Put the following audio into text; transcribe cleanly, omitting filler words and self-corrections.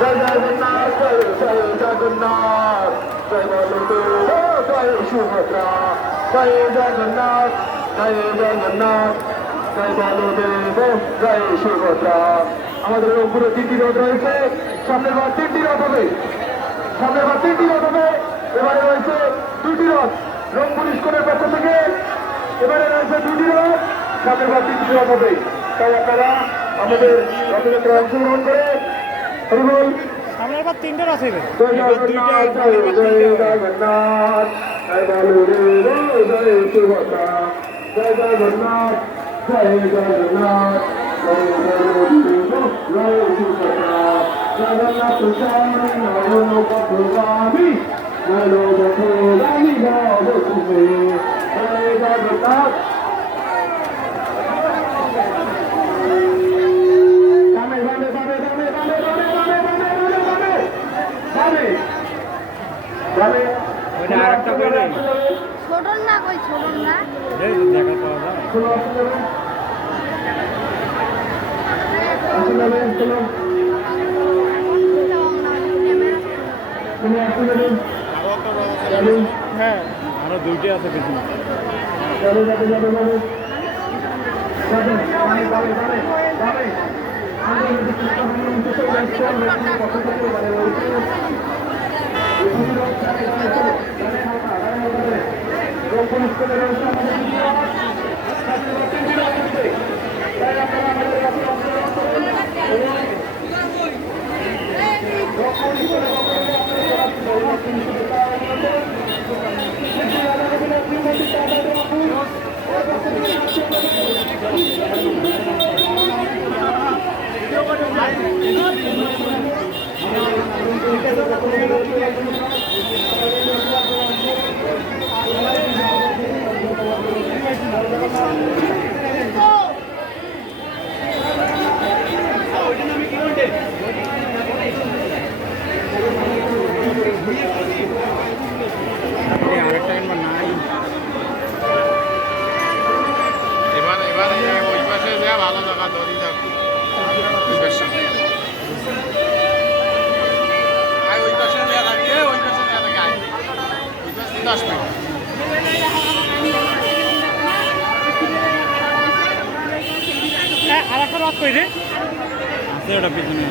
জয় জগন্নাথ জয় জয় জগন্নাথ জয় বলদেব জয় সুভদ্রা জয় জগন্নাথ জয় জগন্নাথ জয় বলদেব জয় সুভদ্রা। আমাদের রংপুরে 3টি রথ রয়েছে, সামনের বার 3টি রথ হবে, সামনের বার 3টি রথ হবে। এবারে রয়েছে 2টি রথ রংপুর ইস্কনের পক্ষ থেকে, এবারে রয়েছে 2টি রথ, সামনের বার 3টি রথ হবে। তাই আপনারা আমাদের রথযাত্রায় অংশগ্রহণ করে হরিবল। সামনের বার 3টা আছে জয় জগন্নাথ জয় জয় জগন্নাথ জয় বলদেব জয় সুভদ্রা জয় জগন্নাথ জয় জগন্নাথ জয় বলদেব জয় সুভদ্রা জগন্নাথ স্বামী নয়ন পথগামী বলো পথগামী নব তুমি জয় জগন্নাথ। ওইটা আরেকটা করে ছোটন না কই ছোটন না দেখা পাওয়া যায়। হ্যাঁ আরো 2টি আছে পিছনে। আরেকটা কিনবা নাই এবারে ওই পাশে যা ভালো জায়গা ধরি যাও ওই পাশে ওই পাশে নিয়ে লাগিয়ে ওই পাশে নিয়ে লাগে ওই পাশে 10 মিনিট আরেকটা রথ কই রে আছে ওটা পিছনে।